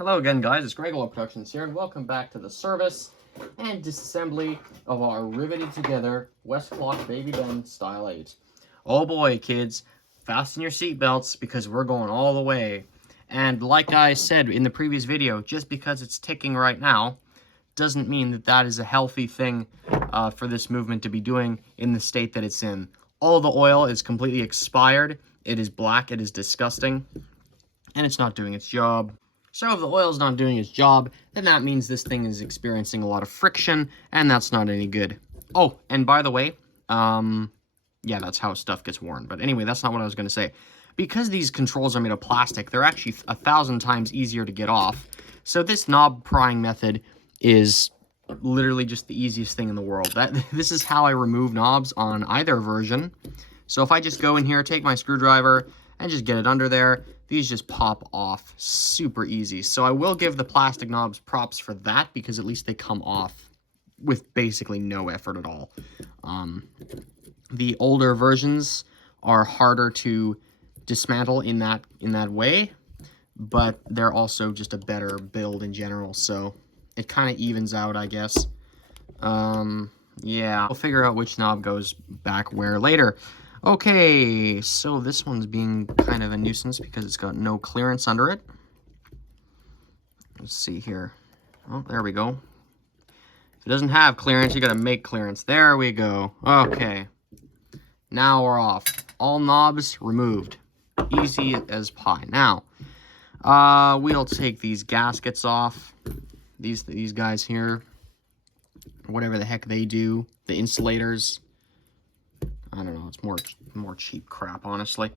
Hello again, guys. It's Gregola Productions here, and welcome back to the service and disassembly of our riveted together Westclox Baby Ben Style 8. Oh boy, kids, fasten your seatbelts because we're going all the way. And like I said in the previous video, just because it's ticking right now doesn't mean that that is a healthy thing for this movement to be doing in the state that it's in. All the oil is completely expired. It is black. It is disgusting. And it's not doing its job. So if the oil's not doing its job, then that means this thing is experiencing a lot of friction, and that's not any good. Oh, and by the way, yeah, that's how stuff gets worn. But anyway, that's not what I was going to say. Because these controls are made of plastic, they're actually 1,000 times easier to get off. So this knob prying method is literally just the easiest thing in the world. This is how I remove knobs on either version. So if I just go in here, take my screwdriver, and just get it under there, these just pop off super easy. So I will give the plastic knobs props for that, because at least they come off with basically no effort at all. The older versions are harder to dismantle in that way, but they're also just a better build in general, so it kind of evens out, I guess. Yeah, we'll figure out which knob goes back where later. Okay, so this one's being kind of a nuisance because it's got no clearance under it. Let's see here. Oh, there we go. If it doesn't have clearance, you gotta make clearance. There we go. Okay. Now we're off. All knobs removed. Easy as pie. Now, we'll take these gaskets off. These guys here. Whatever the heck they do. The insulators. I don't know, it's more cheap crap, honestly.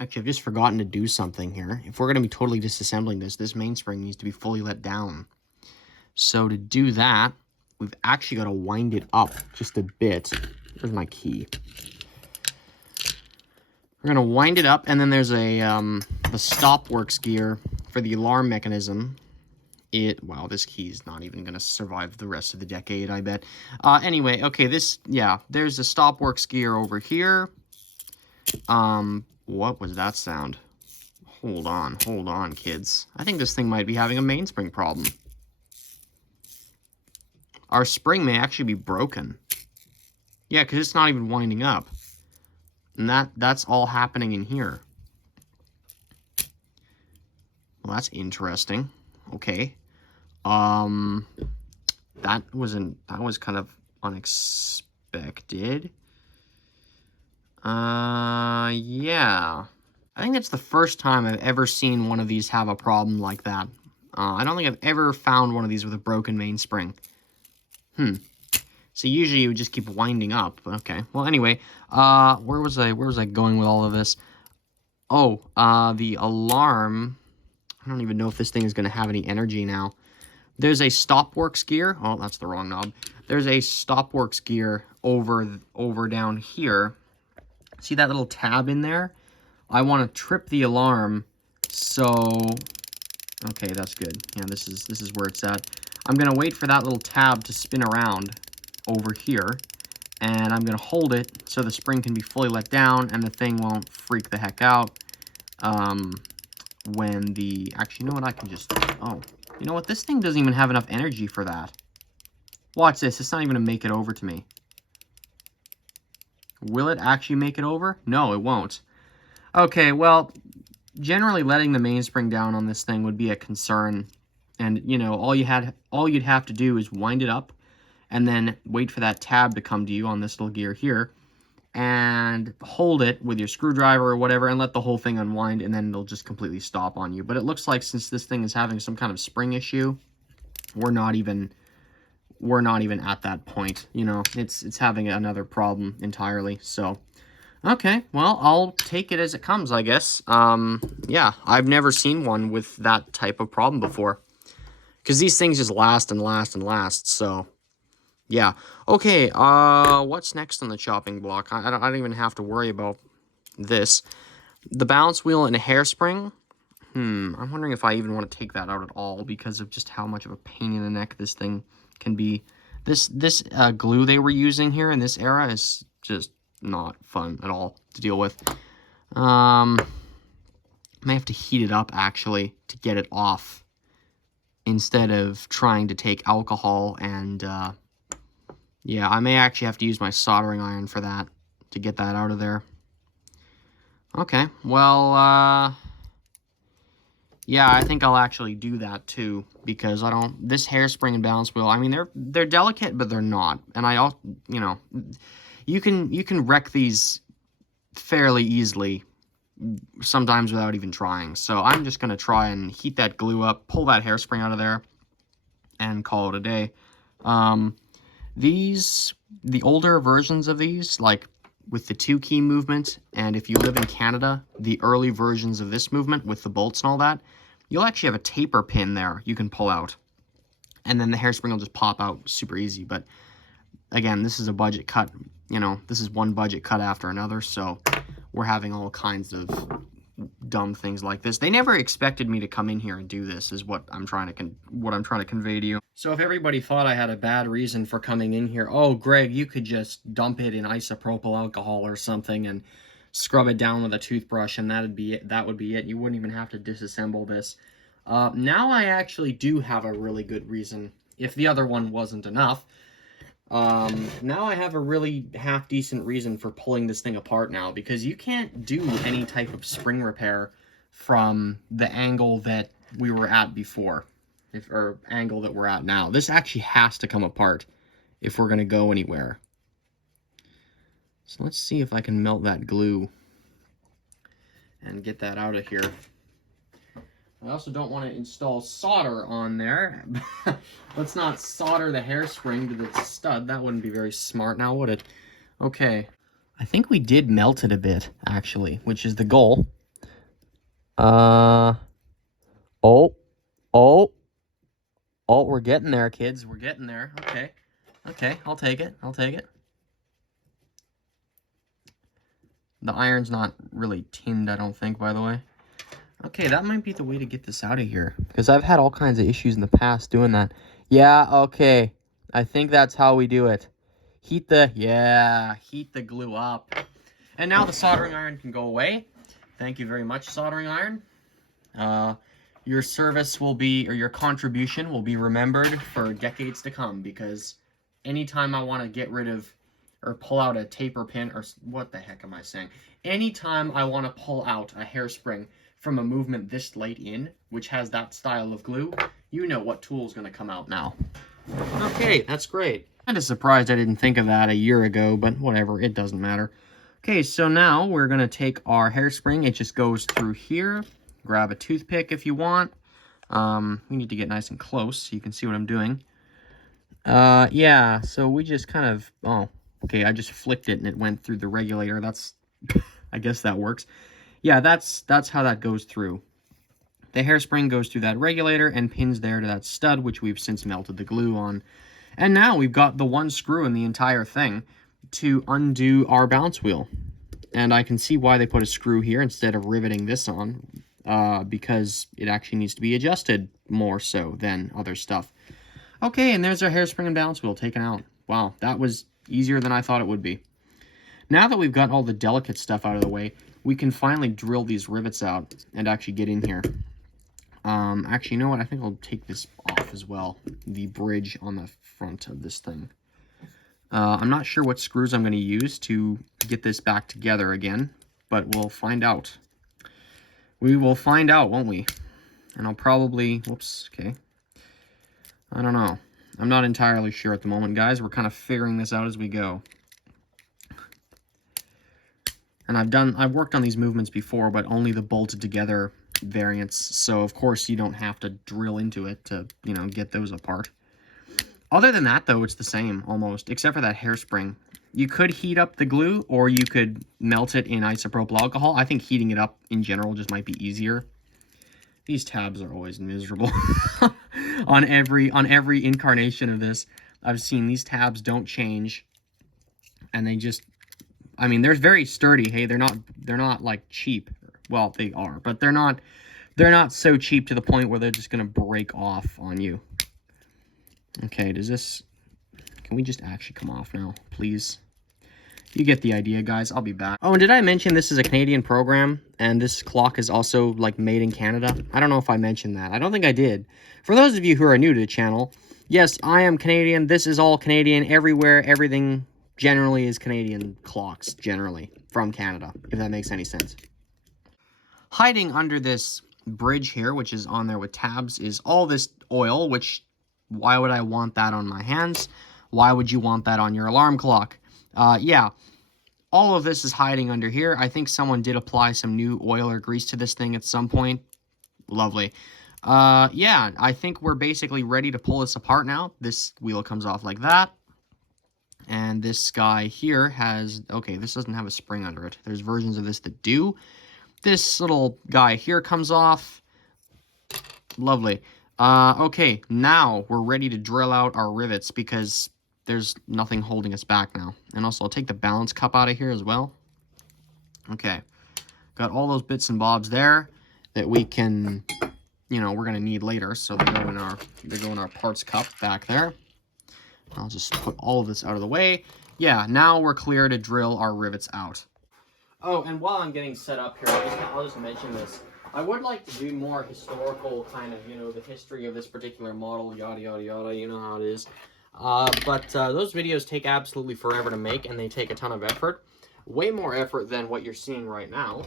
Actually, I've just forgotten to do something here. If we're going to be totally disassembling this mainspring needs to be fully let down. So to do that, we've actually got to wind it up just a bit. Where's my key? We're going to wind it up, and then there's a the stopworks gear for the alarm mechanism. Wow, this key's not even going to survive the rest of the decade, I bet. Anyway, okay, there's a stopworks gear over here. What was that sound? Hold on, kids. I think this thing might be having a mainspring problem. Our spring may actually be broken. Yeah, because it's not even winding up. And that's all happening in here. Well, that's interesting. Okay. That was kind of unexpected. Yeah. I think that's the first time I've ever seen one of these have a problem like that. I don't think I've ever found one of these with a broken mainspring. So usually you would just keep winding up. Okay. Well, anyway, where was I going with all of this? Oh, the alarm. I don't even know if this thing is going to have any energy now. There's a stopworks gear. Oh, that's the wrong knob. There's a stopworks gear over down here. See that little tab in there? I want to trip the alarm. So, okay, that's good. Yeah, this is where it's at. I'm going to wait for that little tab to spin around over here, and I'm going to hold it so the spring can be fully let down and the thing won't freak the heck out. Actually, you know what, I can just, you know what, this thing doesn't even have enough energy for that. Watch this, it's not even going to make it over to me. Will it actually make it over? No, it won't. Okay, well, generally letting the mainspring down on this thing would be a concern. And, you know, all you'd have to do is wind it up and then wait for that tab to come to you on this little gear here. And hold it with your screwdriver or whatever and let the whole thing unwind, and then it'll just completely stop on you. But it looks like since this thing is having some kind of spring issue, we're not even at that point. You know, it's having another problem entirely. So, okay, well, I'll take it as it comes, I guess. Yeah, I've never seen one with that type of problem before, because these things just last and last and last. So, yeah. Okay, what's next on the chopping block? I don't even have to worry about this. The balance wheel and a hairspring. I'm wondering if I even want to take that out at all because of just how much of a pain in the neck this thing can be. This glue they were using here in this era is just not fun at all to deal with. May have to heat it up, actually, to get it off. instead of trying to take alcohol and, yeah, I may actually have to use my soldering iron for that, to get that out of there. Okay, well, yeah, I think I'll actually do that too, because I don't, this hairspring and balance wheel, I mean, they're delicate, but they're not. And I also, you know, you can wreck these fairly easily, sometimes without even trying. So I'm just going to try and heat that glue up, pull that hairspring out of there, and call it a day. The older versions of these, like with the 2-key movement, and if you live in Canada, the early versions of this movement with the bolts and all that, you'll actually have a taper pin there you can pull out. And then the hairspring will just pop out super easy. But again, this is a budget cut. You know, this is one budget cut after another, so we're having all kinds of dumb things like this. They never expected me to come in here and do this, is what I'm trying to convey to you. So if everybody thought I had a bad reason for coming in here, oh, Greg, you could just dump it in isopropyl alcohol or something and scrub it down with a toothbrush and that would be it. You wouldn't even have to disassemble this. Now I actually do have a really good reason, if the other one wasn't enough. Now I have a really half-decent reason for pulling this thing apart now, because you can't do any type of spring repair from the angle that we were at before, or angle that we're at now. This actually has to come apart if we're going to go anywhere. So let's see if I can melt that glue and get that out of here. I also don't want to install solder on there. Let's not solder the hairspring to the stud. That wouldn't be very smart now, would it? Okay. I think we did melt it a bit, actually, which is the goal. Oh, we're getting there, kids. We're getting there. Okay. Okay, I'll take it. I'll take it. The iron's not really tinned, I don't think, by the way. Okay, that might be the way to get this out of here, because I've had all kinds of issues in the past doing that. Yeah, okay. I think that's how we do it. Heat the glue up. And now the soldering iron can go away. Thank you very much, soldering iron. Your service will be, or your contribution will be remembered for decades to come, because anytime I want to get rid of, or pull out a taper pin, or what the heck am I saying? Anytime I want to pull out a hairspring from a movement this late in, which has that style of glue, you know what tool is going to come out now. Okay, that's great. I'm kind of surprised I didn't think of that a year ago, but whatever, it doesn't matter. Okay, so now we're going to take our hairspring. It just goes through here. Grab a toothpick if you want. We need to get nice and close so you can see what I'm doing. Yeah, so we just kind of, oh, okay, I just flicked it and it went through the regulator. That's, I guess that works. Yeah, that's how that goes through. The hairspring goes through that regulator and pins there to that stud, which we've since melted the glue on. And now we've got the one screw in the entire thing to undo our balance wheel. And I can see why they put a screw here instead of riveting this on, because it actually needs to be adjusted more so than other stuff. Okay, and there's our hairspring and balance wheel taken out. Wow, that was easier than I thought it would be. Now that we've got all the delicate stuff out of the way, we can finally drill these rivets out and actually get in here. Actually, you know what? I think I'll take this off as well. The bridge on the front of this thing. I'm not sure what screws I'm going to use to get this back together again, but we'll find out. We will find out, won't we? And I'll probably... Whoops, okay. I don't know. I'm not entirely sure at the moment, guys. We're kind of figuring this out as we go. And I've worked on these movements before, but only the bolted together variants. So of course you don't have to drill into it to, you know, get those apart. Other than that, though, it's the same almost, except for that hairspring. You could heat up the glue, or you could melt it in isopropyl alcohol. I think heating it up in general just might be easier. These tabs are always miserable. on every incarnation of this, I've seen these tabs don't change, and they just, I mean, they're very sturdy. Hey, they're not like cheap. Well, they are, but they're not so cheap to the point where they're just gonna break off on you. Okay, can we just actually come off now, please? You get the idea, guys. I'll be back. Oh, and did I mention this is a Canadian program? And this clock is also, like, made in Canada? I don't know if I mentioned that. I don't think I did. For those of you who are new to the channel, yes, I am Canadian. This is all Canadian. Everywhere, everything generally is Canadian clocks, generally, from Canada, if that makes any sense. Hiding under this bridge here, which is on there with tabs, is all this oil, which, why would I want that on my hands? Why would you want that on your alarm clock? Yeah, all of this is hiding under here. I think someone did apply some new oil or grease to this thing at some point. Lovely. Yeah, I think we're basically ready to pull this apart now. This wheel comes off like that. And this guy here has, okay, this doesn't have a spring under it. There's versions of this that do. This little guy here comes off. Lovely. Okay, now we're ready to drill out our rivets because there's nothing holding us back now. And also, I'll take the balance cup out of here as well. Okay. Got all those bits and bobs there that we can, you know, we're going to need later. So they go in our parts cup back there. I'll just put all of this out of the way. Yeah, now we're clear to drill our rivets out. Oh, and while I'm getting set up here, I'll just mention this. I would like to do more historical kind of, you know, the history of this particular model, yada, yada, yada, you know how it is. But those videos take absolutely forever to make, and they take a ton of effort. Way more effort than what you're seeing right now,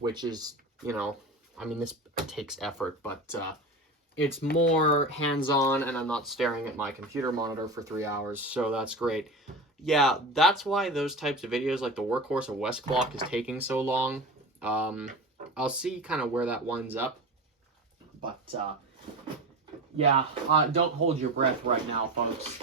which is, you know, I mean, this takes effort, but it's more hands-on, and I'm not staring at my computer monitor for 3 hours, so that's great. Yeah, that's why those types of videos, like the workhorse of Westclox, is taking so long. I'll see kind of where that winds up. But, yeah, don't hold your breath right now, folks.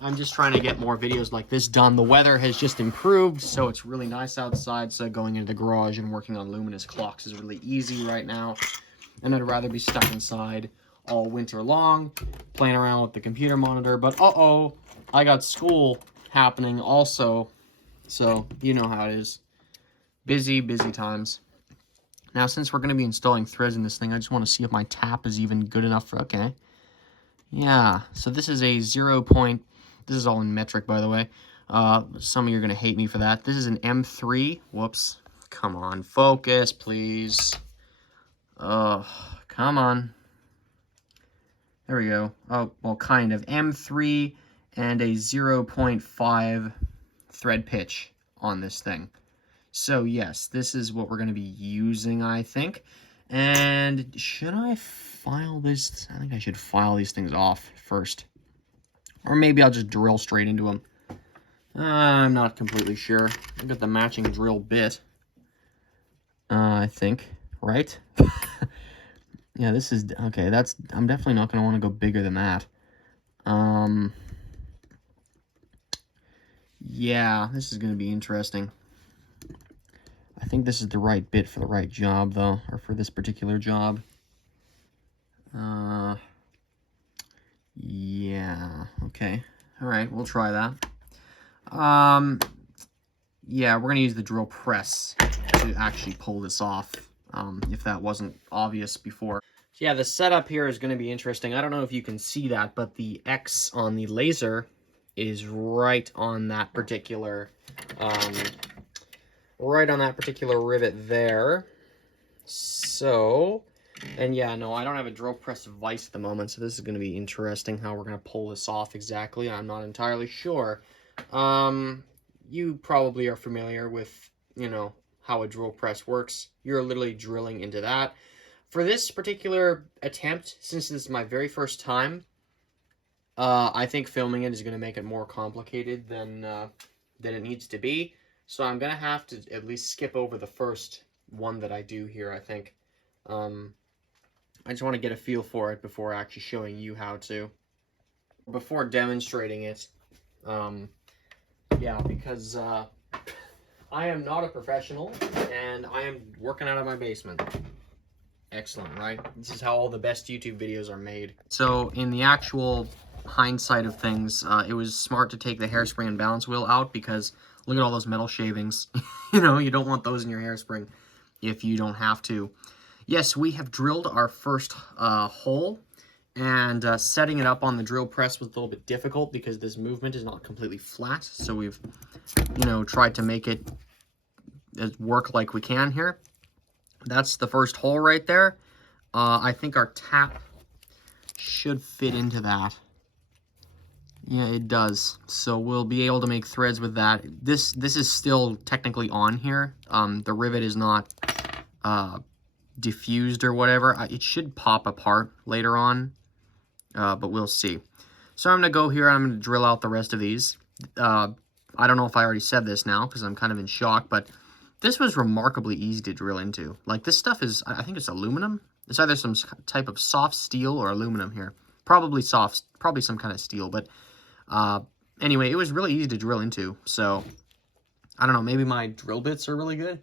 I'm just trying to get more videos like this done. The weather has just improved, so it's really nice outside. So going into the garage and working on luminous clocks is really easy right now. And I'd rather be stuck inside all winter long, playing around with the computer monitor. But, uh-oh, I got school happening also. So, you know how it is. Busy, busy times. Now, since we're going to be installing threads in this thing, I just want to see if my tap is even good enough for... Okay. Yeah, so this is a 0. This is all in metric, by the way. Some of you are going to hate me for that. This is an M3. Whoops. Come on, focus, please. Come on. There we go. Oh, well, kind of. M3 and a 0.5 thread pitch on this thing. So, yes, this is what we're going to be using, I think. And should I file this? I think I should file these things off first. Or maybe I'll just drill straight into them. I'm not completely sure. I've got the matching drill bit. I think, right? Yeah, this is, okay, I'm definitely not going to want to go bigger than that. Yeah, this is going to be interesting. I think this is the right bit for the right job, though, or for this particular job. Yeah, okay. All right, we'll try that. Yeah, we're going to use the drill press to actually pull this off, if that wasn't obvious before. So yeah, the setup here is going to be interesting. I don't know if you can see that, but the X on the laser is right on that particular, rivet there. So, and yeah, no, I don't have a drill press vise at the moment, so this is going to be interesting how we're going to pull this off exactly. I'm not entirely sure. You probably are familiar with, you know, how a drill press works. You're literally drilling into that. For this particular attempt, since this is my very first time, I think filming it is going to make it more complicated than it needs to be. So I'm going to have to at least skip over the first one that I do here, I think. I just want to get a feel for it before actually showing you how to. Before demonstrating it, yeah, because I am not a professional, and I am working out of my basement. Excellent, right? This is how all the best YouTube videos are made. So, in the actual hindsight of things, it was smart to take the hairspring and balance wheel out, because look at all those metal shavings. You know, you don't want those in your hairspring if you don't have to. Yes, we have drilled our first hole, And setting it up on the drill press was a little bit difficult because this movement is not completely flat. So we've, you know, tried to make it work like we can here. That's the first hole right there. I think our tap should fit into that. Yeah, it does. So we'll be able to make threads with that. This is still technically on here. The rivet is not diffused or whatever. It should pop apart later on, but we'll see. So I'm going to go here and I'm going to drill out the rest of these. I don't know if I already said this now because I'm kind of in shock, but this was remarkably easy to drill into. Like, this stuff is, I think it's aluminum. It's either some type of soft steel or aluminum here. Probably soft, probably some kind of steel, but anyway, it was really easy to drill into. So, I don't know, maybe my drill bits are really good.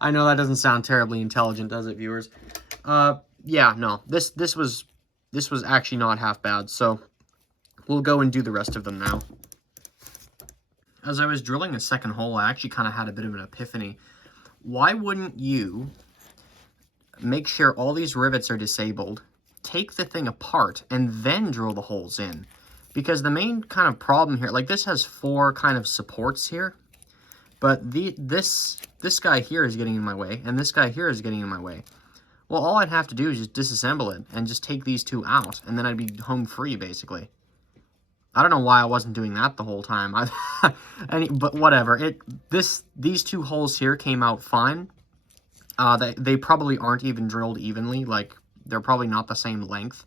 I know that doesn't sound terribly intelligent, does it, viewers? Yeah, no, this was actually not half bad. So, we'll go and do the rest of them now. As I was drilling the second hole, I actually kind of had a bit of an epiphany. Why wouldn't you make sure all these rivets are disabled, take the thing apart, and then drill the holes in? Because the main kind of problem here, like, this has 4 kind of supports here, but this guy here is getting in my way, and this guy here is getting in my way. Well, all I'd have to do is just disassemble it and just take these 2 out, and then I'd be home free, basically. I don't know why I wasn't doing that the whole time. But whatever. These 2 holes here came out fine. They probably aren't even drilled evenly. Like, they're probably not the same length.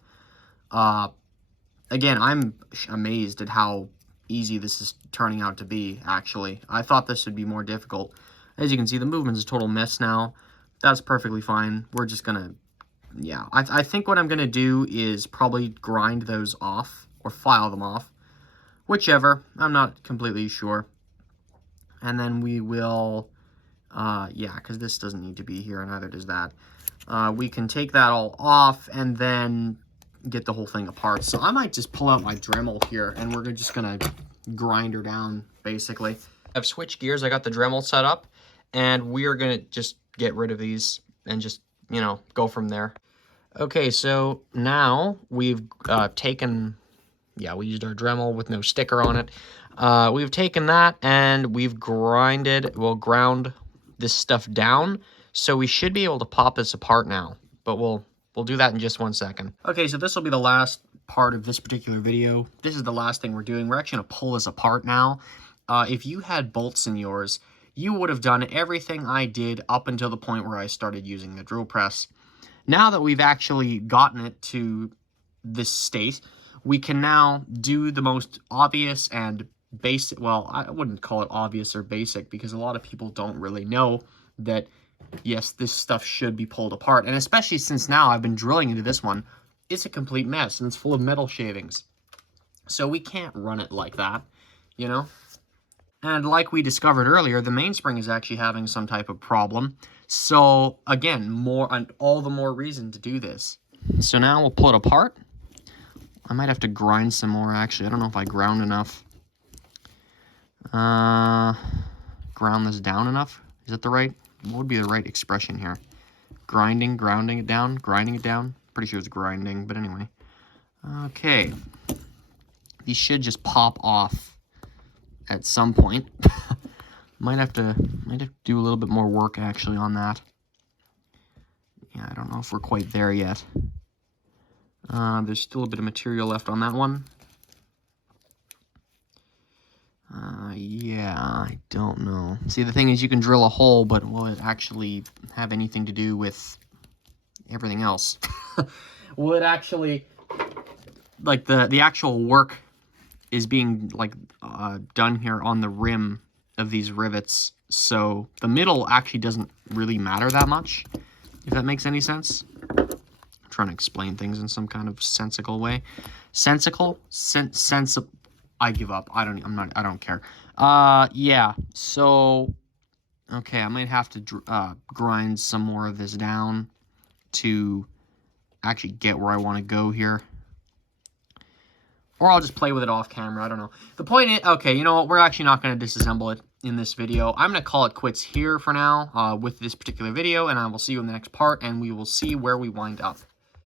Again, I'm amazed at how easy this is turning out to be, actually. I thought this would be more difficult. As you can see, the movement's a total mess now. That's perfectly fine. We're just gonna... Yeah, I think what I'm gonna do is probably grind those off, or file them off. Whichever, I'm not completely sure. And then we will, yeah, because this doesn't need to be here, and neither does that. We can take that all off, and then get the whole thing apart. So I might just pull out my Dremel here, and we're just going to grind her down, basically. I've switched gears, I got the Dremel set up, and we are going to just get rid of these, and just, you know, go from there. Okay, so now we've taken... Yeah, we used our Dremel with no sticker on it. We've taken that and we've ground this stuff down. So we should be able to pop this apart now. But we'll do that in just 1 second. Okay, so this will be the last part of this particular video. This is the last thing we're doing. We're actually going to pull this apart now. If you had bolts in yours, you would have done everything I did up until the point where I started using the drill press. Now that we've actually gotten it to this state, we can now do the most obvious and basic, well, I wouldn't call it obvious or basic because a lot of people don't really know that, yes, this stuff should be pulled apart. And especially since now I've been drilling into this one, it's a complete mess and it's full of metal shavings. So we can't run it like that, you know? And like we discovered earlier, the mainspring is actually having some type of problem. So again, all the more reason to do this. So now we'll pull it apart. I might have to grind some more, actually. I don't know if I ground enough. Ground this down enough? Is that the right... What would be the right expression here? Grounding it down? Pretty sure it's grinding, but anyway. Okay. These should just pop off at some point. might have to do a little bit more work, actually, on that. Yeah, I don't know if we're quite there yet. There's still a bit of material left on that one. Yeah, I don't know. See, the thing is, you can drill a hole, but will it actually have anything to do with everything else? Will it actually, like, the actual work is being, like, done here on the rim of these rivets, so the middle actually doesn't really matter that much, if that makes any sense. Trying to explain things in some kind of sensical way. I give up. I don't care. Yeah. So, okay, I might have to grind some more of this down to actually get where I want to go here. Or I'll just play with it off camera. I don't know. The point is, okay, you know what? We're actually not going to disassemble it in this video. I'm going to call it quits here for now with this particular video, and I will see you in the next part, and we will see where we wind up.